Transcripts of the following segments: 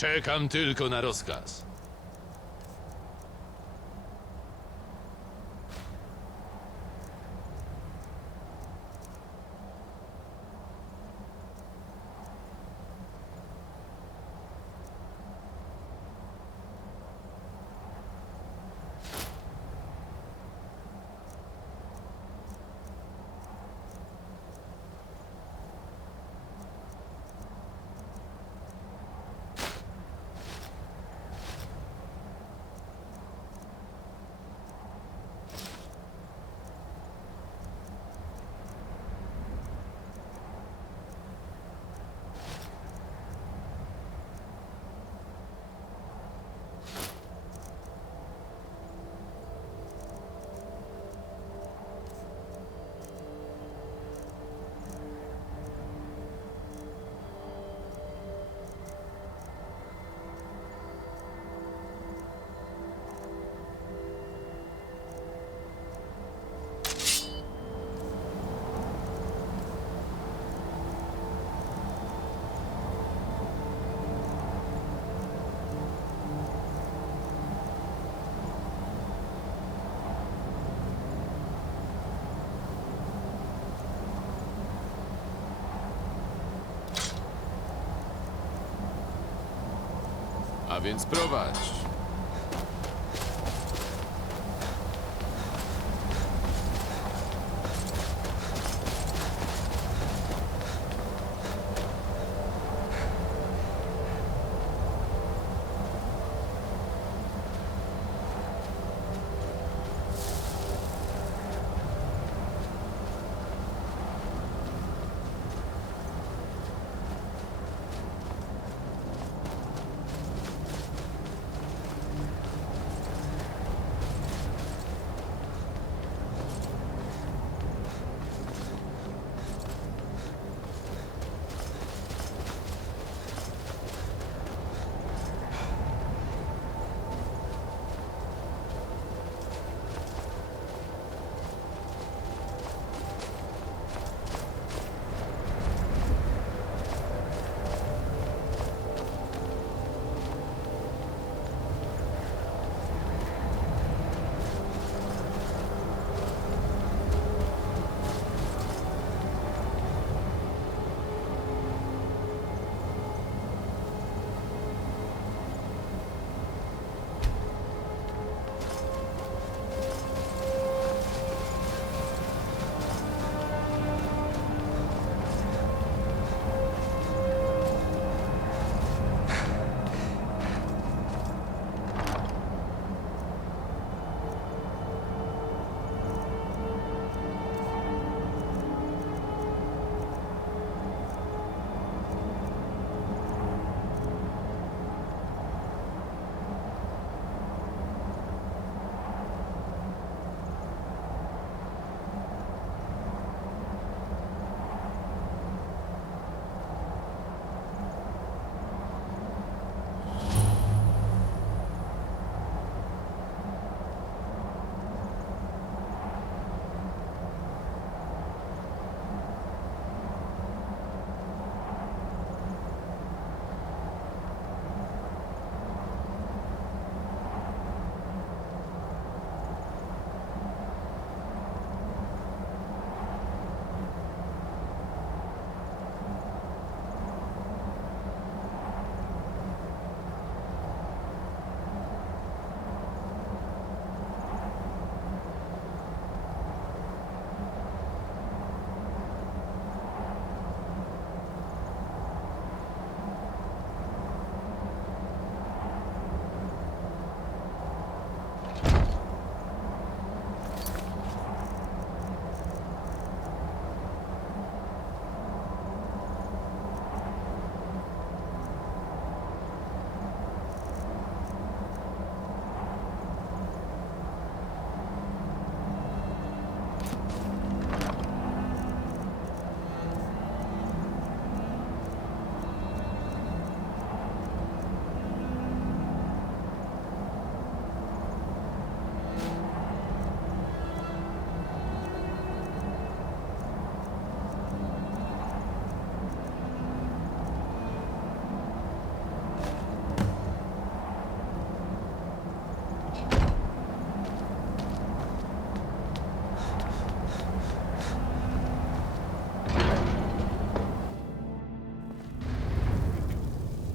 Czekam tylko na rozkaz. A więc prowadź.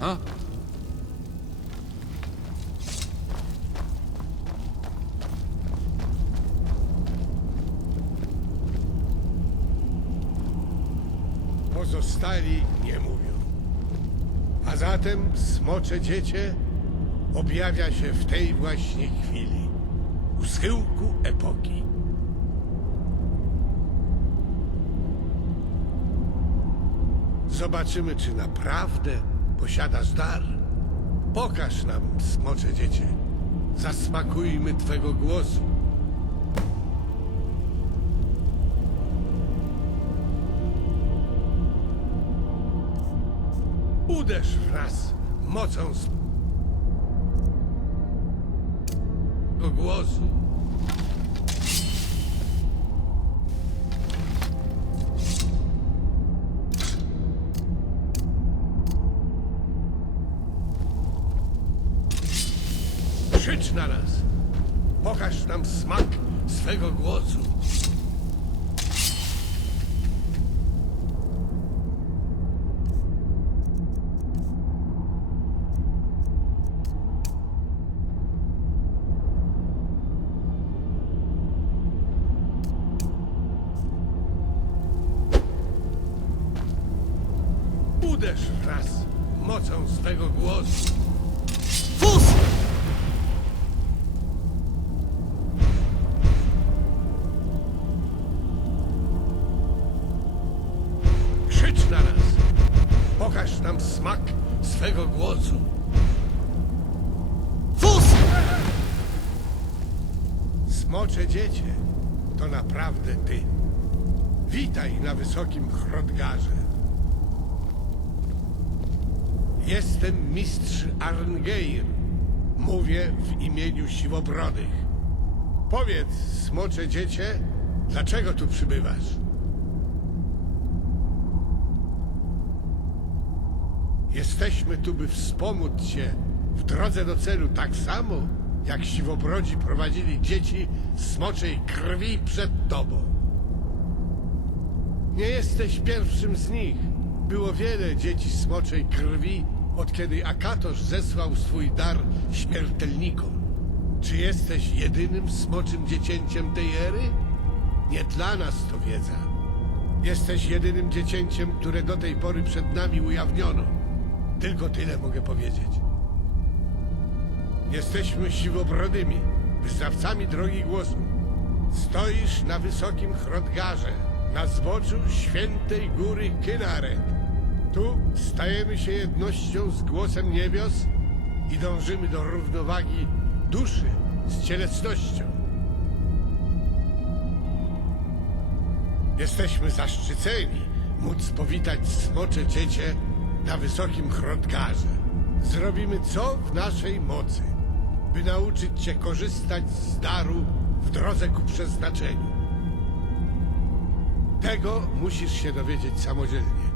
A? Pozostali nie mówią. A zatem smocze dziecię objawia się w tej właśnie chwili, u schyłku epoki. Zobaczymy, czy naprawdę posiadasz dar. Pokaż nam, smocze dziecię. Zasmakujmy twego głosu. Uderz nas mocą głosu. Krzycz na. Pokaż nam smak swego głosu. Uderz nas mocą swego głosu. Smocze dziecię, to naprawdę ty. Witaj na wysokim Hrodgarze. Jestem mistrz Arngeir. Mówię w imieniu Siwobrodych. Powiedz, smocze dziecię, dlaczego tu przybywasz? Jesteśmy tu, by wspomóc cię w drodze do celu tak samo, jak siwobrodzi prowadzili dzieci smoczej krwi przed tobą. Nie jesteś pierwszym z nich. Było wiele dzieci smoczej krwi, od kiedy Akatosz zesłał swój dar śmiertelnikom. Czy jesteś jedynym smoczym dziecięciem tej ery? Nie dla nas to wiedza. Jesteś jedynym dziecięciem, które do tej pory przed nami ujawniono. Tylko tyle mogę powiedzieć. Jesteśmy siwobrodymi, wyznawcami drogi głosu. Stoisz na wysokim Hrodgarze, na zboczu świętej góry Kynaret. Tu stajemy się jednością z głosem niebios i dążymy do równowagi duszy z cielesnością. Jesteśmy zaszczyceni móc powitać smocze dziecię na wysokim Hrodgarze. Zrobimy co w naszej mocy, by nauczyć cię korzystać z daru w drodze ku przeznaczeniu. Tego musisz się dowiedzieć samodzielnie.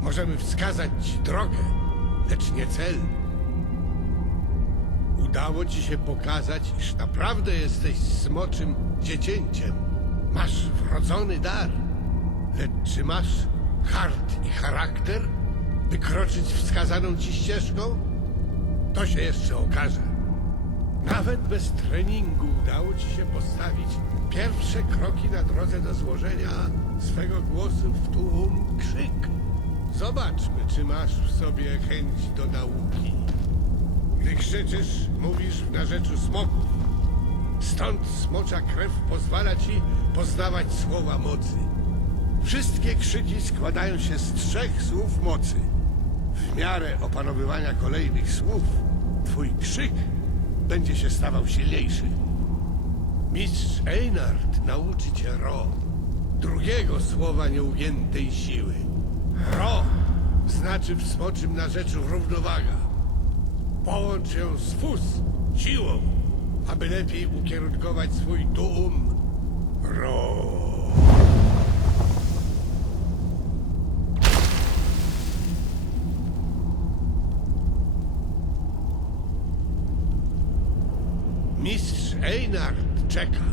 Możemy wskazać ci drogę, lecz nie cel. Udało ci się pokazać, iż naprawdę jesteś smoczym dziecięciem. Masz wrodzony dar. Lecz czy masz hart i charakter, by kroczyć wskazaną ci ścieżką? To się jeszcze okaże. Nawet bez treningu udało ci się postawić pierwsze kroki na drodze do złożenia swego głosu w tłum krzyk. Zobaczmy, czy masz w sobie chęć do nauki. Gdy krzyczysz, mówisz w narzeczu smoków. Stąd smocza krew pozwala ci poznawać słowa mocy. Wszystkie krzyki składają się z trzech słów mocy. W miarę opanowywania kolejnych słów, twój krzyk będzie się stawał silniejszy. Mistrz Einard nauczy cię Ro, drugiego słowa nieugiętej siły. Ro znaczy w smoczym narzeczu równowaga. Połącz ją z fus, siłą, aby lepiej ukierunkować swój tuum. Ro. Mistrz Einard czeka.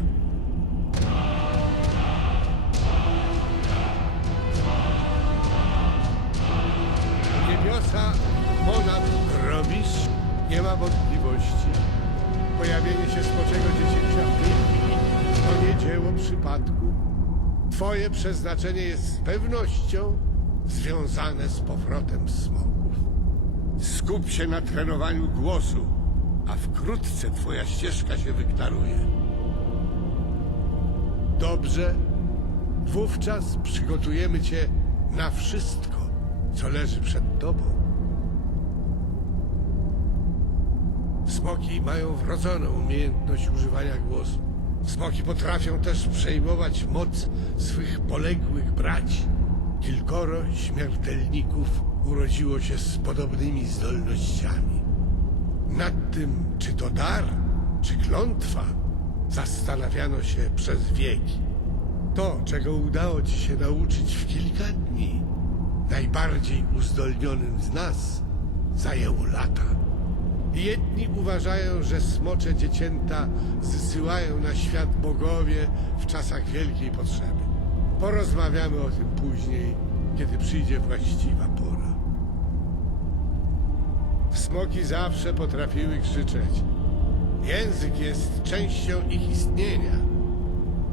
Niebiosa ma wątpliwości. Pojawienie się smoczego dziecięcia w tej chwili to nie dzieło przypadku. Twoje przeznaczenie jest z pewnością związane z powrotem smoków. Skup się na trenowaniu głosu, a wkrótce twoja ścieżka się wyklaruje. Dobrze, wówczas przygotujemy cię na wszystko, co leży przed tobą. Smoki mają wrodzoną umiejętność używania głosu. Smoki potrafią też przejmować moc swych poległych braci. Kilkoro śmiertelników urodziło się z podobnymi zdolnościami. Nad tym, czy to dar, czy klątwa, zastanawiano się przez wieki. To, czego udało ci się nauczyć w kilka dni, najbardziej uzdolnionym z nas, zajęło lata. Jedni uważają, że smocze dziecięta zsyłają na świat bogowie w czasach wielkiej potrzeby. Porozmawiamy o tym później, kiedy przyjdzie właściwa pora. Smoki zawsze potrafiły krzyczeć. Język jest częścią ich istnienia.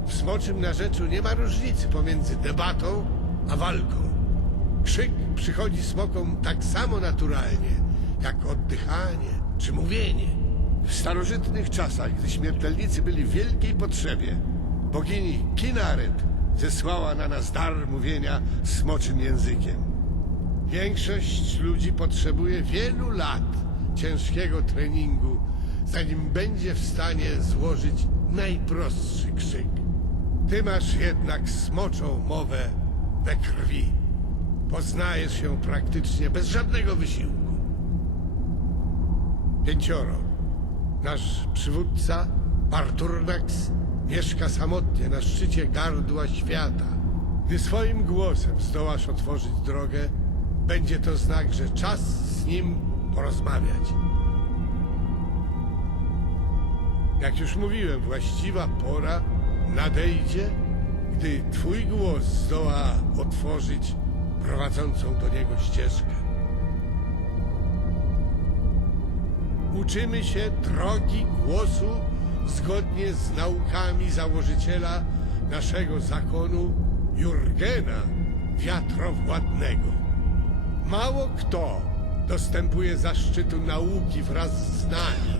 W smoczym narzeczu nie ma różnicy pomiędzy debatą a walką. Krzyk przychodzi smokom tak samo naturalnie, jak oddychanie czy mówienie. W starożytnych czasach, gdy śmiertelnicy byli w wielkiej potrzebie, bogini Kinaret zesłała na nas dar mówienia smoczym językiem. Większość ludzi potrzebuje wielu lat ciężkiego treningu, zanim będzie w stanie złożyć najprostszy krzyk. Ty masz jednak smoczą mowę we krwi. Poznajesz ją praktycznie bez żadnego wysiłku. Pięcioro. Nasz przywódca, Arturnax, mieszka samotnie na szczycie gardła świata. Gdy swoim głosem zdołasz otworzyć drogę, będzie to znak, że czas z nim porozmawiać. Jak już mówiłem, właściwa pora nadejdzie, gdy twój głos zdoła otworzyć prowadzącą do niego ścieżkę. Uczymy się drogi głosu zgodnie z naukami założyciela naszego zakonu, Jurgena Wiatrowładnego. Mało kto dostępuje zaszczytu nauki wraz z nami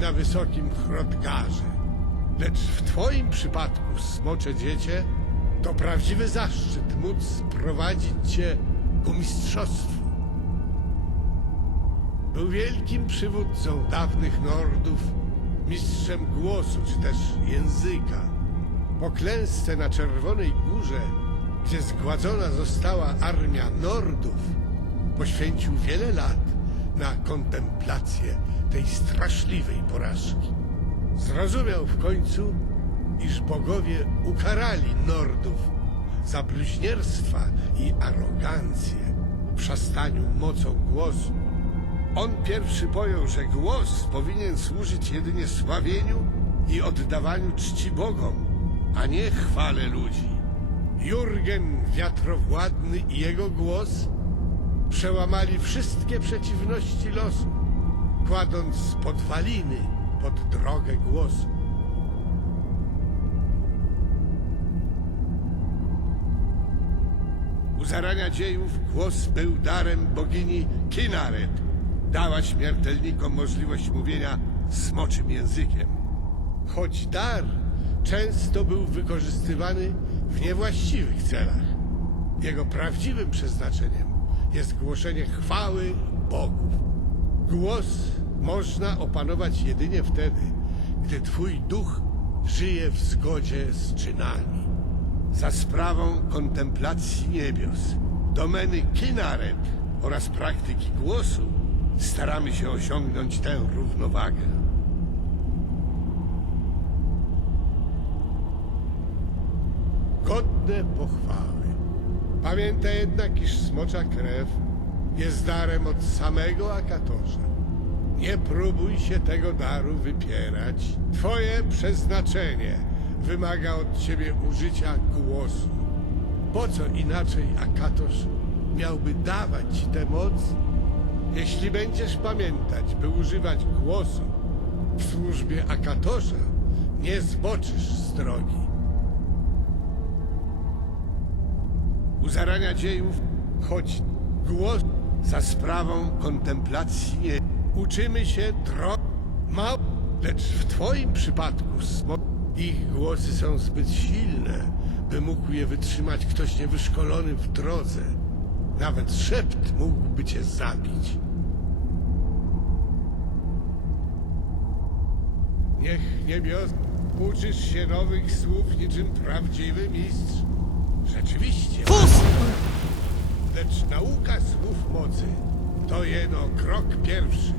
na wysokim Hrodgarze. Lecz w twoim przypadku, smocze dziecię, to prawdziwy zaszczyt móc prowadzić cię ku mistrzostwu. Był wielkim przywódcą dawnych Nordów, mistrzem głosu czy też języka. Po klęsce na Czerwonej Górze, gdzie zgładzona została armia Nordów, poświęcił wiele lat na kontemplację tej straszliwej porażki. Zrozumiał w końcu, iż bogowie ukarali Nordów za bluźnierstwa i arogancję w szastaniu mocą głosu. On pierwszy pojął, że głos powinien służyć jedynie sławieniu i oddawaniu czci Bogom, a nie chwale ludzi. Jurgen Wiatrowładny i jego głos przełamali wszystkie przeciwności losu, kładąc podwaliny pod drogę głosu. U zarania dziejów głos był darem bogini Kinaret. Dała śmiertelnikom możliwość mówienia smoczym językiem. Choć dar często był wykorzystywany w niewłaściwych celach. Jego prawdziwym przeznaczeniem jest głoszenie chwały bogów. Głos można opanować jedynie wtedy, gdy twój duch żyje w zgodzie z czynami. Za sprawą kontemplacji niebios, domeny Kinaret oraz praktyki głosu staramy się osiągnąć tę równowagę. Godne pochwały. Pamiętaj jednak, iż smocza krew jest darem od samego Akatorza. Nie próbuj się tego daru wypierać. Twoje przeznaczenie wymaga od ciebie użycia głosu. Po co inaczej Akatorz miałby dawać ci tę moc, Jeśli będziesz pamiętać, by używać głosu w służbie Akatosza, nie zboczysz z drogi. U zarania dziejów, choć głos za sprawą kontemplacji nie uczymy się dro... Mało, lecz w twoim przypadku ich głosy są zbyt silne, by mógł je wytrzymać ktoś niewyszkolony w drodze. Nawet szept mógłby cię zabić. Niech niebios uczysz się nowych słów niczym prawdziwy mistrz. Rzeczywiście. Fus! Lecz nauka słów mocy to jeno krok pierwszy.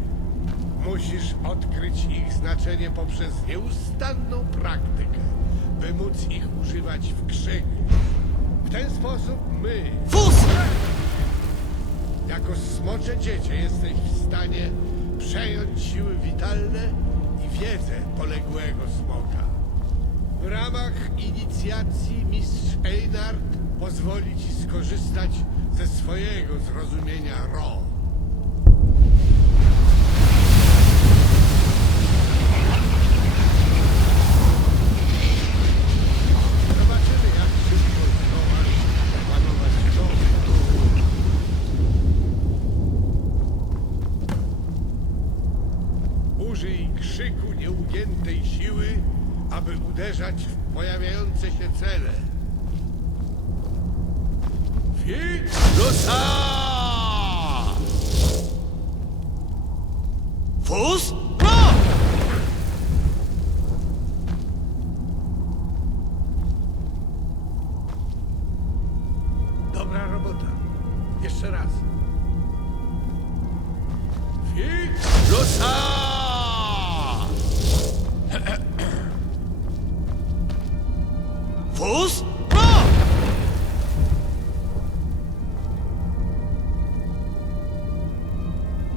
Musisz odkryć ich znaczenie poprzez nieustanną praktykę, by móc ich używać w krzyku. W ten sposób my, Fus! jako smocze dziecię, jesteś w stanie przejąć siły witalne i wiedzę poległego smoka. W ramach inicjacji mistrz Einard pozwoli ci skorzystać ze swojego zrozumienia Ro. Fus! No!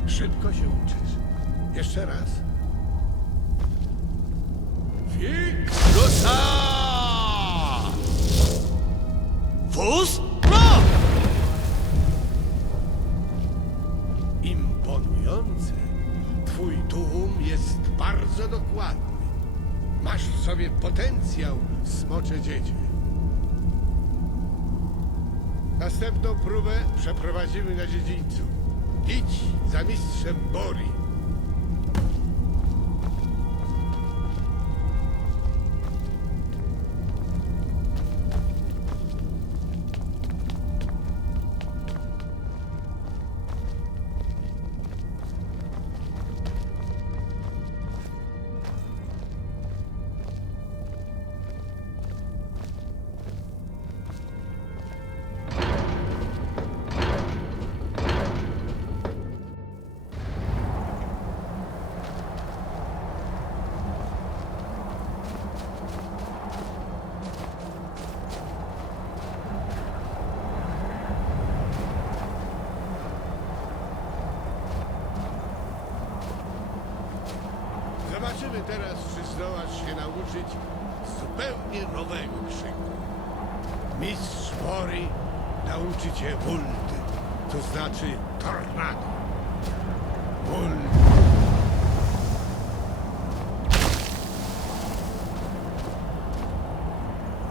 Szybko się uczysz. Jeszcze raz. Potencjał, smocze dziecię. Następną próbę przeprowadzimy na dziedzińcu. Idź za mistrzem Bori. Zupełnie nowego krzyku. Mistrz Bori nauczy cię wulty, to znaczy tornado. Wult.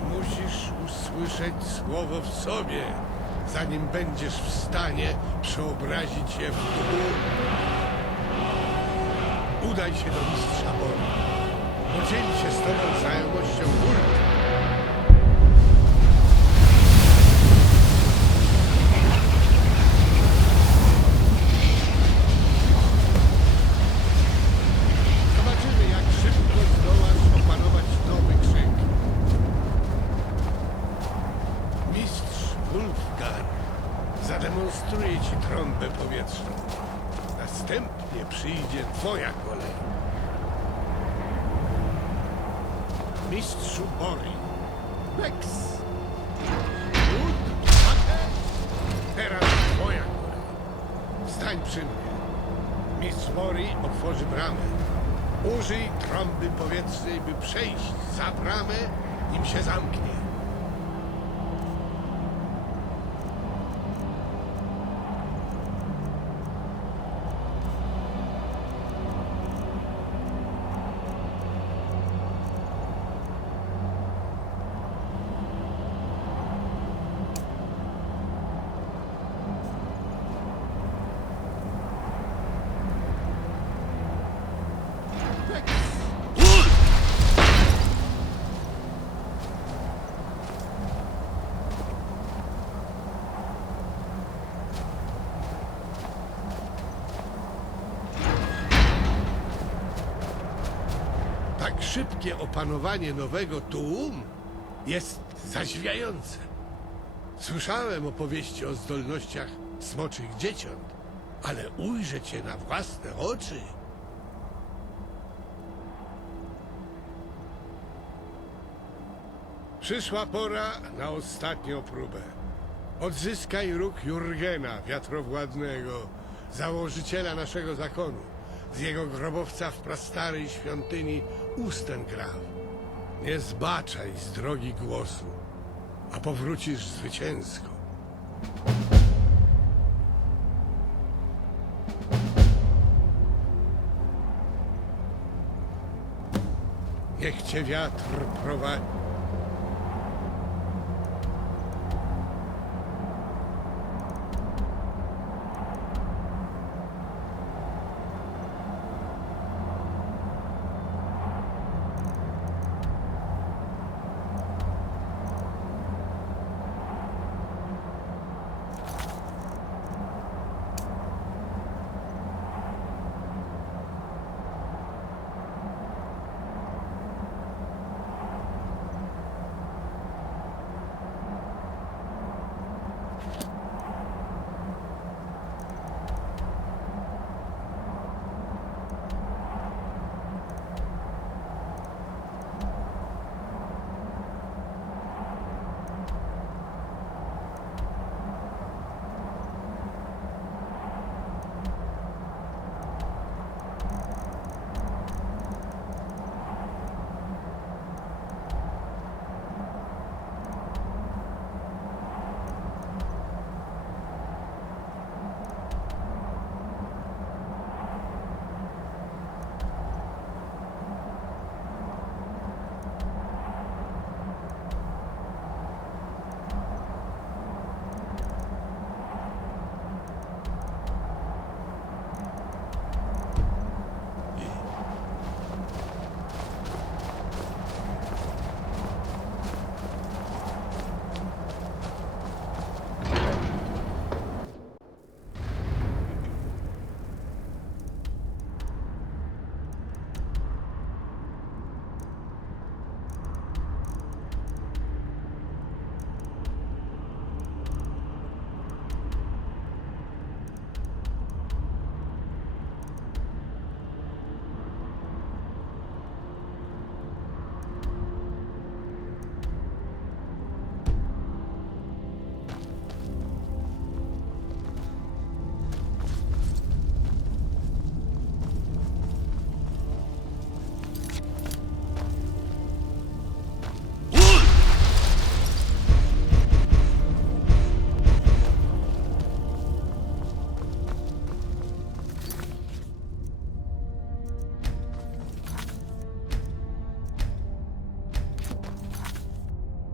Musisz usłyszeć słowo w sobie, zanim będziesz w stanie przeobrazić je w dół Udaj się do mistrza Bora. Podzieli się z tobą znajomością Urt. Zobaczymy, jak szybko zdołasz opanować nowy krzyk. Mistrz Wulfgar zademonstruje ci trąbę powietrzną. Następnie przyjdzie twoja kolej. Mistrzu Bori. Vex. Lud. Teraz twoja kolej. Wstań przy mnie. Mistrz Bori otworzy bramę. Użyj trąby powietrznej, by przejść za bramę, nim się zamknie. Szybkie opanowanie nowego tuum jest zadziwiające. Słyszałem opowieści o zdolnościach smoczych dzieciąt, ale ujrzeć je na własne oczy. Przyszła pora na ostatnią próbę. Odzyskaj róg Jurgena, wiatrowładnego, założyciela naszego zakonu, z jego grobowca w prastarej świątyni Ustengrav. Nie zbaczaj z drogi głosu, a powrócisz zwycięsko. Niech cię wiatr prowadzi.